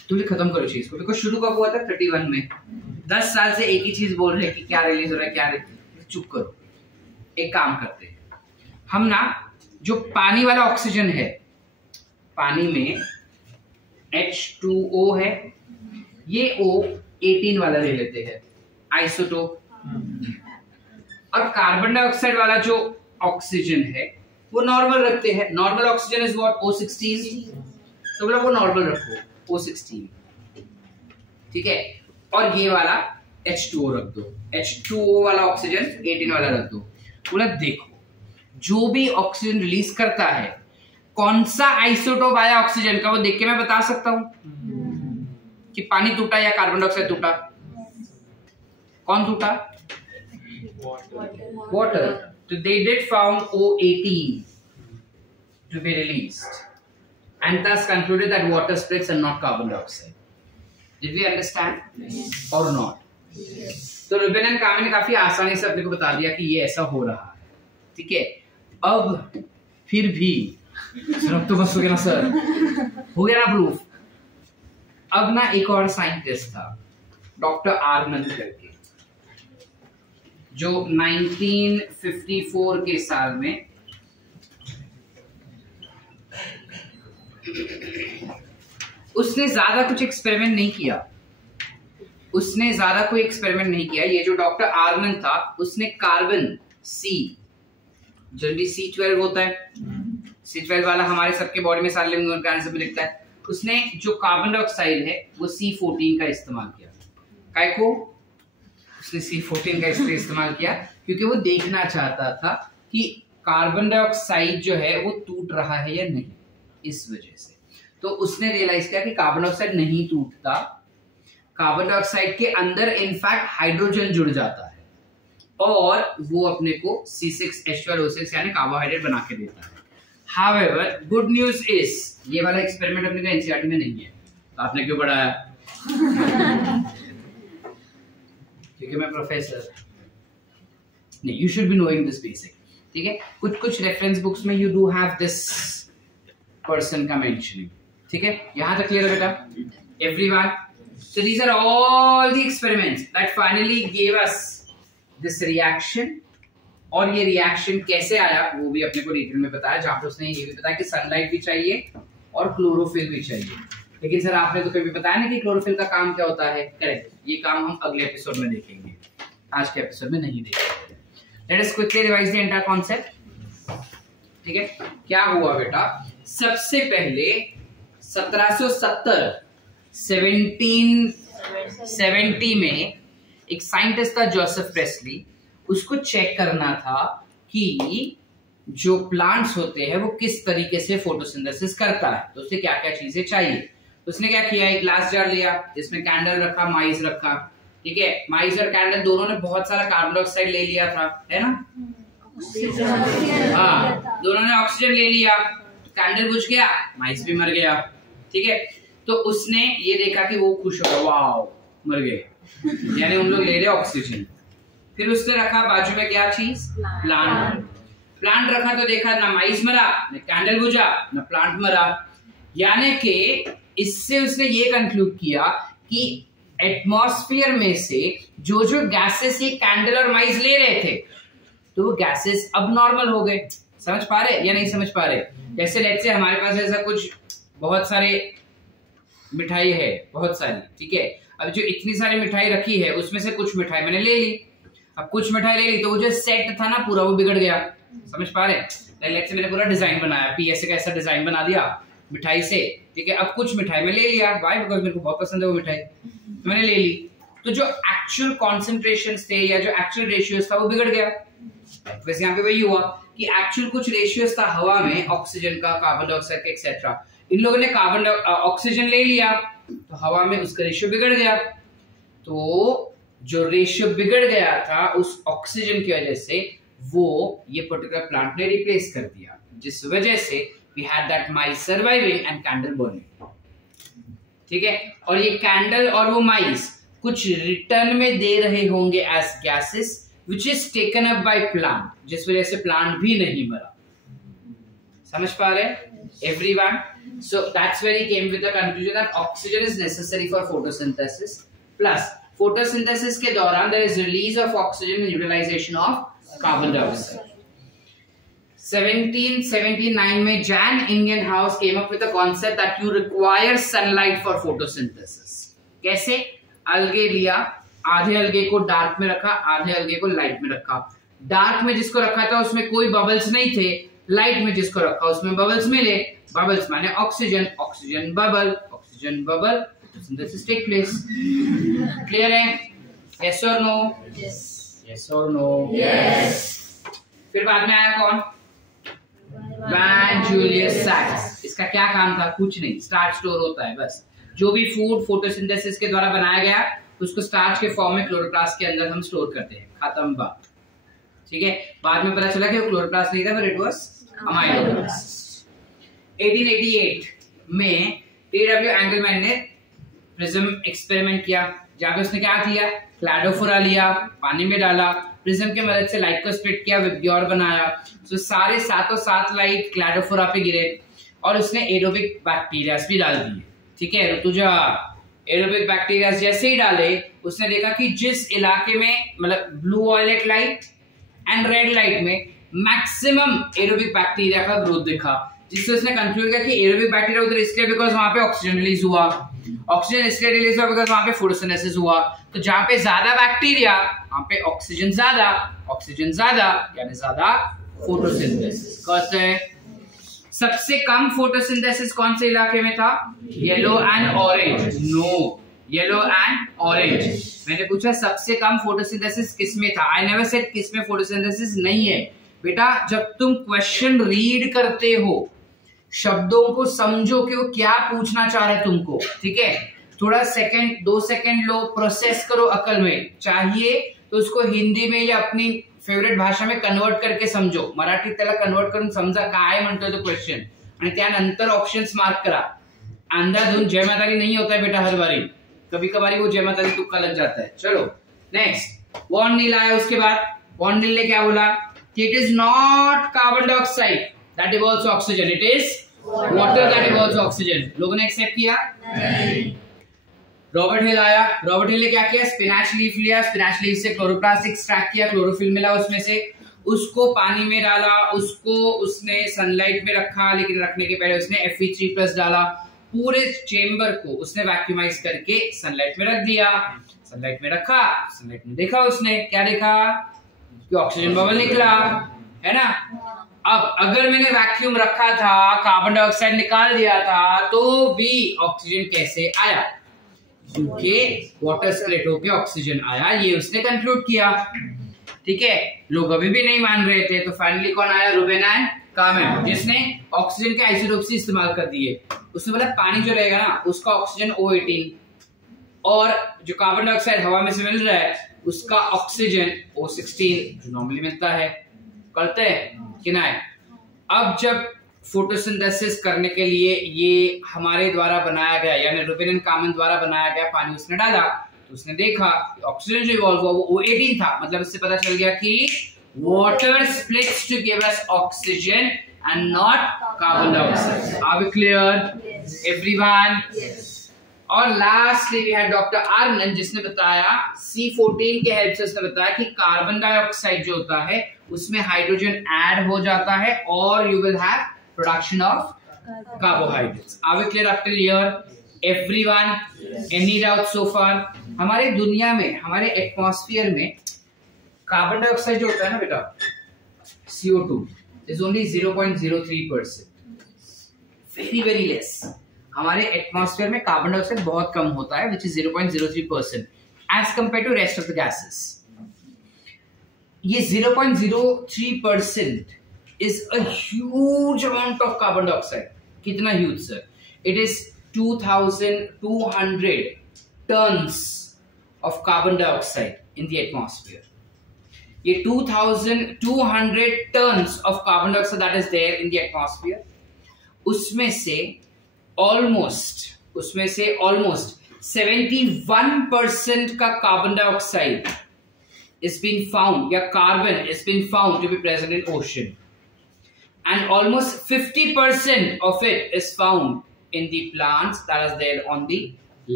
तुम खत्म करो चीज को। बिकॉज शुरू कब हुआ था? 31 में। 10 साल से एक ही चीज बोल रहे हैं कि क्या रिलीज हो रहा है, क्या रिलीज। चुप करो, एक काम करते हैं हम ना, जो पानी वाला ऑक्सीजन है, पानी में H2O है, ये O 18 वाला ले लेते हैं आइसोटोप, और कार्बन डाइऑक्साइड वाला जो ऑक्सीजन है वो नॉर्मल रखते हैं। Normal oxygen is what? O16, तो बोला वो नॉर्मल रखो O16। ठीक है, और ये वाला H2O रख दो, H2O वाला ऑक्सीजन 18 वाला रख दो। बोला देखो जो भी ऑक्सीजन रिलीज करता है, कौन सा आइसोटोप आया ऑक्सीजन का, वो देख के मैं बता सकता हूं कि पानी टूटा या कार्बन डाइऑक्साइड टूटा। कौन टूटा? Water. So they did found O18 to be released, and thus concluded that water splits and not carbon dioxide. Did we understand or not? तो रूबेन एंड कामेन ने काफी आसानी से अपने को बता दिया कि ये ऐसा हो रहा है। ठीक है, अब फिर भी अब तो बस हो गया ना सर, हो गया ना प्रूफ। अब ना एक और साइंटिस्ट था, डॉक्टर आर्नल्ड करके, जो 1954 के साल में उसने ज्यादा कुछ एक्सपेरिमेंट नहीं किया, ये जो डॉक्टर आर्नल्ड था उसने कार्बन C, जनरली C12 होता है, C12 वाला हमारे सबके बॉडी में सारे लिविंग ऑर्गेनिज्म में दिखता है, उसने जो कार्बन डाइऑक्साइड है वो C14 का इस्तेमाल किया। काय को उसने C14 का इसलिए इस्तेमाल किया क्योंकि वो देखना चाहता था कि कार्बन डाइऑक्साइड जो है वो टूट रहा है या नहीं, इस वजह से। तो उसने रियलाइज किया कि कार्बन डाइऑक्साइड नहीं टूटता, कार्बन डाइऑक्साइड के अंदर इनफैक्ट हाइड्रोजन जुड़ जाता है, और वो अपने को C6H12O6 यानी कार्बोहाइड्रेट बना के देता है। However, good news is ये वाला एक्सपेरिमेंट अपने को एनसीईआरटी में नहीं है, तो आपने क्यों पढ़ाया? क्योंकि मैं प्रोफेसर नहीं, you should be knowing this basic, ठीक है? कुछ रेफरेंस बुक्स में you do have this person का mentioning, ठीक है? यहाँ तक क्लियर है बेटा? Everyone? So these are all the experiments that finally gave us this reaction, और ये रिएक्शन कैसे आया वो भी अपने को डिटेल में बताया, जहाँ पर उसने ये भी बताया कि सनलाइट भी चाहिए और क्लोरोफिल भी चाहिए। लेकिन सर आपने तो कभी बताया नहीं कि क्लोरोफिल का काम क्या होता है। करेक्ट, ये काम हम अगले एपिसोड में देखेंगे, आज के एपिसोड में नहीं देखेंगे। Let us quickly revise the entire concept, ठीक है? क्या हुआ बेटा, सबसे पहले 1770 में एक साइंटिस्ट था जोसेफ प्रेस्ली, उसको चेक करना था कि जो प्लांट्स होते हैं वो किस तरीके से फोटोसिंथेसिस करता है, तो उसे क्या क्या चीजें चाहिए। तो उसने क्या किया, एक ग्लास जार लिया जिसमें कैंडल रखा, माइस रखा, ठीक है? माइस और कैंडल दोनों ने बहुत सारा कार्बन डाइऑक्साइड ले लिया था, है ना? हाँ, दोनों ने ऑक्सीजन ले लिया, कैंडल बुझ गया, माइस भी मर गया, ठीक है? तो उसने ये देखा कि वो खुश हो गया, वाओ मर गए, यानी उन लोग ले रहे ऑक्सीजन। फिर उसने रखा बाजू में क्या चीज, प्लांट रखा, तो देखा ना माइस मरा, न कैंडल बुझा, न प्लांट मरा। यानी कि इससे उसने ये कंक्लूड किया कि एटमॉस्फेयर में से जो जो गैसेस ये कैंडल और माइस ले रहे थे, तो वो गैसेस अब नॉर्मल हो गए। समझ पा रहे या नहीं समझ पा रहे? जैसे लेट्स से हमारे पास ऐसा कुछ बहुत सारे मिठाई है, बहुत सारी, ठीक है? अब जो इतनी सारी मिठाई रखी है उसमें से कुछ मिठाई मैंने ले ली, अब कुछ मिठाई ले ली तो वो जो सेट था ना पूरा वो बिगड़ गया। समझ पा रहे? लेट्स से मैंने पूरा डिजाइन बनाया, पीएसए का ऐसा डिजाइन बना दिया मिठाई से, ठीक है? अब कुछ मिठाई में ले लिया, वाई? बिकॉज मेरे को बहुत पसंद है वो मिठाई, तो मैंने ले ली, तो जो एक्चुअल कॉन्सेंट्रेशन थे या जो एक्चुअल रेशियोज था वो बिगड़ गया। वैसे यहाँ पे वही हुआ कि एक्चुअल कुछ रेशियोज था हवा में, ऑक्सीजन का, कार्बन डाइऑक्साइड का, एक्सेट्रा। इन लोगों ने ऑक्सीजन ले लिया तो हवा में उसका रेशियो बिगड़ गया, तो जो रेशियो बिगड़ गया था उस ऑक्सीजन की वजह से वो ये पर्टिकुलर प्लांट ने रिप्लेस कर दिया, जिस वजह से we had that mice surviving and candle burning, ठीक है? और ये कैंडल और वो माइस कुछ रिटर्न में दे रहे होंगे as gases which is taken up by plant, जिस वजह से प्लांट भी नहीं मरा। समझ पा रहे everyone? So that's where he came with the conclusion that oxygen is necessary for photosynthesis. Plus, photosynthesis के दौरान there is release of oxygen and utilization of carbon dioxide. 1779 में Jan Ingenhousz came up with the concept that you require sunlight for photosynthesis. कैसे? अलगे लिया, आधे अलगे को dark में रखा, आधे अलगे को लाइट में रखा। डार्क में जिसको रखा था उसमें कोई बबल्स नहीं थे, लाइट में जिसको रखा उसमें बबल्स मिले। बबल्स माने oxygen, oxygen bubble, oxygen bubble, photosynthesis take place. Clear है? यस और नो? यस और नो? यस। फिर बाद में आया कौन? वैन जूलियस सैक्स। इसका क्या काम था? कुछ नहीं, स्टार्च स्टोर होता है बस। जो भी फूड फोटोसिंथेसिस के द्वारा बनाया गया उसको स्टार्च के फॉर्म में क्लोरोप्लास्ट के अंदर हम स्टोर करते हैं, खत्म बात, ठीक है? बाद में पता चला कि वो क्लोरोप्लास्ट नहीं था, बट इट वाज अमाइलोब्लास्ट। 1888 में टी.डब्ल्यू. एंगलमैन ने प्रिज्म एक्सपेरिमेंट किया, जहां पे उसने क्या किया? क्लैडोफोरा लिया, पानी में डाला, प्रिज्म की मदद से लाइट को स्प्लिट किया, विब्ग्योर बनाया। तो सारे सातों सात लाइट क्लैडोफोरा पे गिरे और उसने एरोबिक बैक्टीरियाज भी डाल दिए, ठीक है? तुझा एरोबिक बैक्टीरियाज जैसे ही डाले उसने देखा कि जिस इलाके में मतलब blue violet light and red light में मैक्सिमम एरोबिक बैक्टीरिया का ग्रोथ दिखा, जिससे उसने कंक्लूड किया कि एरोबिक बैक्टीरिया उधर इसलिए बिकॉज वहां पे ऑक्सीजन रिलीज हुआ, ऑक्सीजन इसलिए रिलीज हुआ बिकॉज वहां पे फोटोसिंथेसिस हुआ। तो जहां पे ज्यादा बैक्टीरिया वहां पे ऑक्सीजन ज्यादा, ऑक्सीजन ज्यादा यानी ज्यादा फोटोसिंथेसिस। कैसे? सबसे कम फोटोसिंथेसिस कौन से इलाके में था? Yellow and orange. No, yellow and orange. मैंने पूछा सबसे कम फोटोसिंथेसिस किसमें था, आई नेवर सेड किसमें फोटोसिंथेसिस नहीं है। बेटा जब तुम क्वेश्चन रीड करते हो शब्दों को समझो कि वो क्या पूछना चाह रहे तुमको, ठीक है? थोड़ा सेकंड 2 सेकंड लो, प्रोसेस करो अकल में। चाहिए तो उसको हिंदी में या अपनी फेवरेट भाषा में कन्वर्ट करके समजो. मराठी त्याला कन्वर्ट करून समजा काय म्हणतोय तो क्वेश्चन आणि त्यानंतर ऑप्शंस मार्क करा. अंधाधुंध जय माता दी नहीं होता है बेटा हर बारी, कभी कभार वो जय माता दी तुक्का लग जाता है. चलो नेक्स्ट वॉन नील आया. उसके बाद वॉन नील ने क्या बोला कि it is not carbon dioxide that evolves oxygen, it is water that evolves oxygen. लोगों ने एक्सेप्ट किया? रॉबर्ट हिल आया. रॉबर्ट हिल ने क्या किया, स्पिनाच लीफ लिया, स्पिनाच लीफ से क्लोरोप्लास्ट एक्सट्रैक्ट किया, क्लोरोफिल मिला उसमें से, उसको पानी में डाला, उसको उसने सनलाइट में रखा, लेकिन रखने के पहले उसने Fe3+ डाला. पूरे चेंबर को उसने वैक्यूमाइज करके सनलाइट में रख दिया. सनलाइट में रखा, सनलाइट में देखा उसने क्या देखा कि ऑक्सीजन बबल निकला, है ना. अब अगर मैंने वैक्यूम रखा था, कार्बन डाइऑक्साइड निकाल दिया था, तो भी ऑक्सीजन कैसे आया, क्योंकि वाटर स्प्लिट होकर ऑक्सीजन आया, ये उसने कंक्लूड किया. ठीक है, लोग अभी भी नहीं मान रहे थे, तो फाइनली कौन आया, रूबेन एंड कामेन, जिसने ऑक्सीजन के आइसोटोप्स इस्तेमाल कर दिए. उसने बोला पानी जो रहेगा ना उसका ऑक्सीजन O18 और जो कार्बन डाइऑक्साइड हवा में से मिल रहा है उसका ऑक्सीजन O16 जो नॉर्मली मिलता है. करते हैं कि नहीं. अब जब फोटोसिंथेसिस करने के लिए ये हमारे द्वारा बनाया गया, यानी रूबेन एंड कामेन द्वारा बनाया गया पानी उसने डाला, तो उसने देखा ऑक्सीजन जो इवॉल्व हुआ वो O18 था. मतलब इससे पता चल गया कि water splits to give us oxygen and not carbon dioxide. Are we clear everyone? और lastly we had doctor Anand जिसने बताया C14 के हेल्प से उसने बताया कि कार्बन डाइऑक्साइड जो होता है उसमें हाइड्रोजन ऐड हो जाता है और you will have production of carbohydrates. Are we clear up till here everyone? Any doubt so far? हमारे दुनिया में, हमारे एटमॉस्फेयर में कार्बन डाइऑक्साइड जो होता है ना बेटा CO2 is only 0.03%, very very less. हमारे एटमॉस्फेयर में कार्बन डाइऑक्साइड बहुत कम होता है, which is 0.03% as compare to rest of the gases. ये 0.03% is a huge amount of carbon dioxide. कितना huge sir? It is 2,200 tons of carbon dioxide in the atmosphere. ये 2,200 tons of carbon dioxide that is there in the atmosphere. उसमें से almost 71% का carbon dioxide is been found, या carbon is been found to be present in ocean. And almost 50% of it is found in the plants that is there on the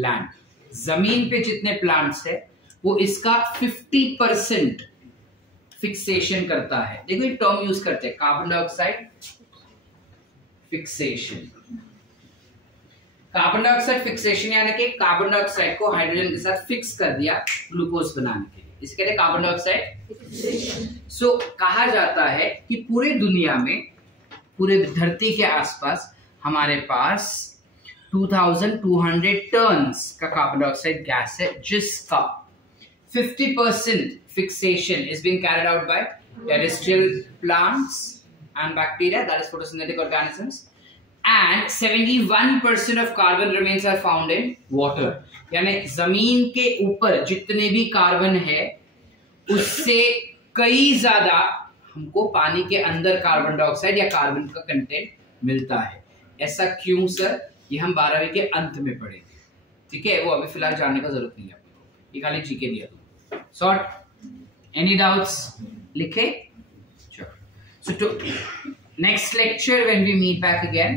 land. जमीन पे जितने plants है वो इसका 50% fixation करता है. देखो ये टर्म यूज करते हैं, carbon dioxide fixation. Carbon dioxide fixation यानी कि कार्बन डाइऑक्साइड को हाइड्रोजन के साथ फिक्स कर दिया ग्लूकोज बनाने के लिए, इसे कहते हैं कार्बन डाइऑक्साइड. सो कहा जाता है कि पूरे दुनिया में, पूरे धरती के आसपास हमारे पास 2,200 टन्स का कार्बन डाइऑक्साइड गैस है, जिसका 50% fixation is being carried out by terrestrial plants and bacteria, that is photosynthetic organisms, and 71% of carbon remains are found in water. यानी जमीन के ऊपर जितने भी कार्बन है उससे कई ज्यादा हमको पानी के अंदर कार्बन डाइऑक्साइड या कार्बन का कंटेंट मिलता है. ऐसा क्यों सर? ये हम 12वीं के अंत में पढ़ेंगे. ठीक है, वो अभी फिलहाल जानने का जरूरत नहीं है आपको, ये खाली जीके दिया तुम. शॉर्ट एनी डाउट्स लिखे? So to next lecture when we meet back again,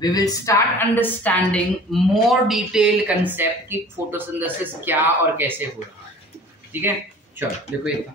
we will start understanding more detailed concept कि photosynthesis क्या और कैसे हो रहा है. ठीक है, चलो देखो इतना.